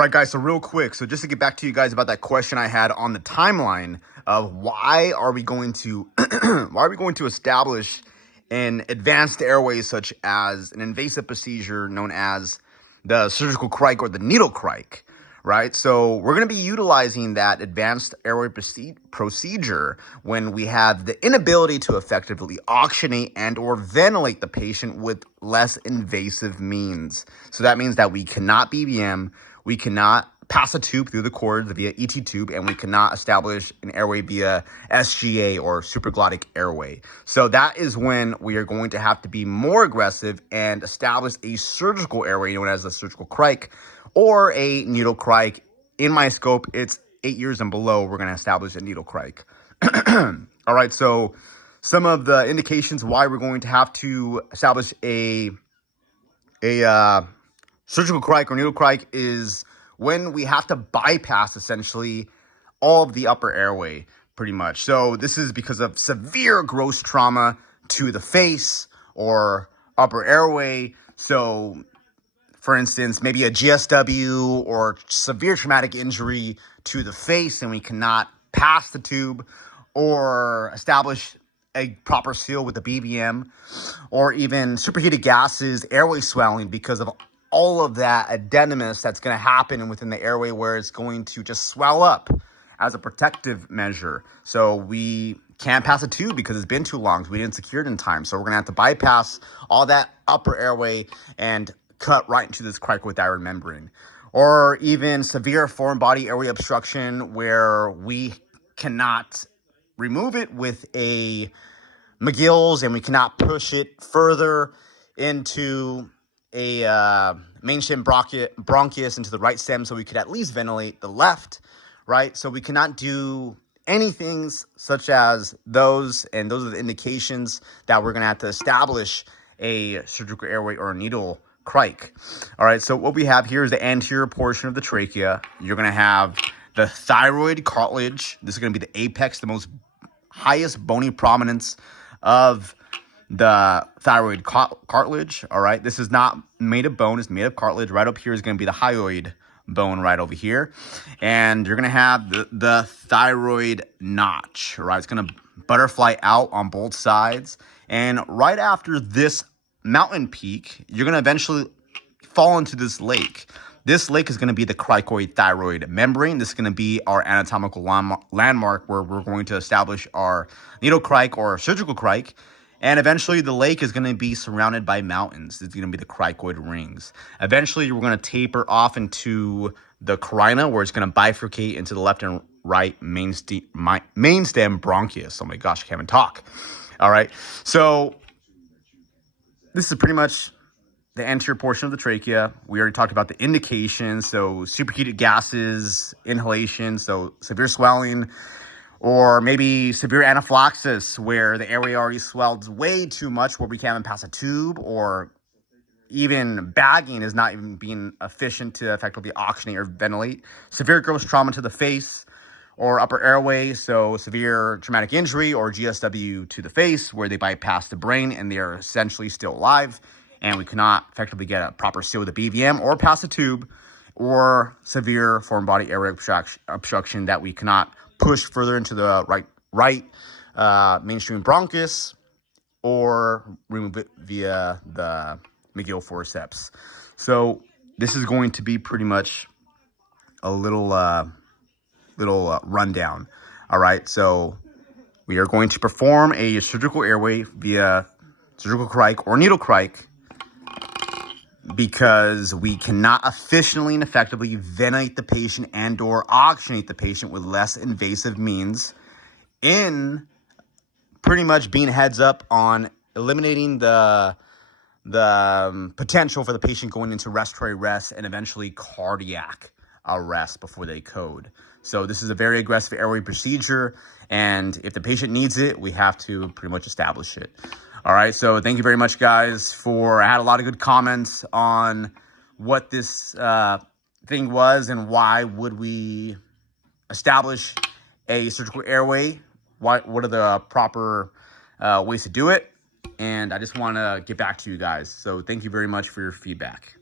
All right, guys, so real quick, so just to get back to you guys about that question I had on the timeline of why are we going to establish an advanced airway such as an invasive procedure known as the surgical cric or the needle cric, right? So we're going to be utilizing that advanced airway procedure when we have the inability to effectively oxygenate and or ventilate the patient with less invasive means. So that means that we cannot BBM, we cannot pass a tube through the chords via ET tube, and we cannot establish an airway via SGA or supraglottic airway. So that is when we are going to have to be more aggressive and establish a surgical airway known as the surgical cric or a needle cric. In my scope, it's 8 years and below, we're going to establish a needle cric. All right, so some of the indications why we're going to have to establish a surgical cric or needle cric is when we have to bypass essentially all of the upper airway pretty much. So this is because of severe gross trauma to the face or upper airway. So for instance, maybe a GSW or severe traumatic injury to the face and we cannot pass the tube or establish a proper seal with the BBM, or even superheated gases, airway swelling because of all of that adenomous that's going to happen within the airway where it's going to just swell up as a protective measure. So we can't pass a tube because it's been too long. So we didn't secure it in time. So we're going to have to bypass all that upper airway and cut right into this cricothyroid membrane. Or even severe foreign body airway obstruction where we cannot remove it with a McGill's and we cannot push it further into a main stem bronchus into the right stem, so we could at least ventilate the left, right? So we cannot do anything such as those, and those are the indications that we're going to have to establish a surgical airway or a needle cric. All right, so what we have here is the anterior portion of the trachea. You're going to have the thyroid cartilage. This is going to be the apex, the most highest bony prominence of the thyroid cartilage. All right, this is not made of bone, it's made of cartilage. Right up here is going to be the hyoid bone right over here, and you're going to have the thyroid notch. Right, it's going to butterfly out on both sides, and right after this mountain peak, you're going to eventually fall into this lake. This lake is going to be the cricoid thyroid membrane. This is going to be our anatomical landmark where we're going to establish our needle cric or surgical cric. And eventually the lake is going to be surrounded by mountains. It's going to be the cricoid rings. Eventually we're going to taper off into the carina where it's going to bifurcate into the left and right main stem bronchus. Oh my gosh, I can't even talk. All right. So this is pretty much the anterior portion of the trachea. We already talked about the indications. So superheated gases, inhalation, so severe swelling, or maybe severe anaphylaxis where the airway already swelled way too much where we can't even pass a tube, or even bagging is not even being efficient to effectively oxygenate or ventilate. Severe gross trauma to the face or upper airway, so severe traumatic injury or GSW to the face where they bypass the brain and they are essentially still alive and we cannot effectively get a proper seal with a BVM or pass a tube, or severe foreign body airway obstruction that we cannot push further into the right mainstream bronchus or remove it via the McGill forceps. So this is going to be pretty much a little rundown. All right, so we are going to perform a surgical airway via surgical cric or needle cric because we cannot efficiently and effectively ventilate the patient and or oxygenate the patient with less invasive means, in pretty much being heads up on eliminating the potential for the patient going into respiratory arrest and eventually cardiac arrest before they code. So this is a very aggressive airway procedure, and if the patient needs it, we have to pretty much establish it. All right, so thank you very much, guys. I had a lot of good comments on what this thing was and why would we establish a surgical airway. What are the proper ways to do it? And I just want to get back to you guys. So thank you very much for your feedback.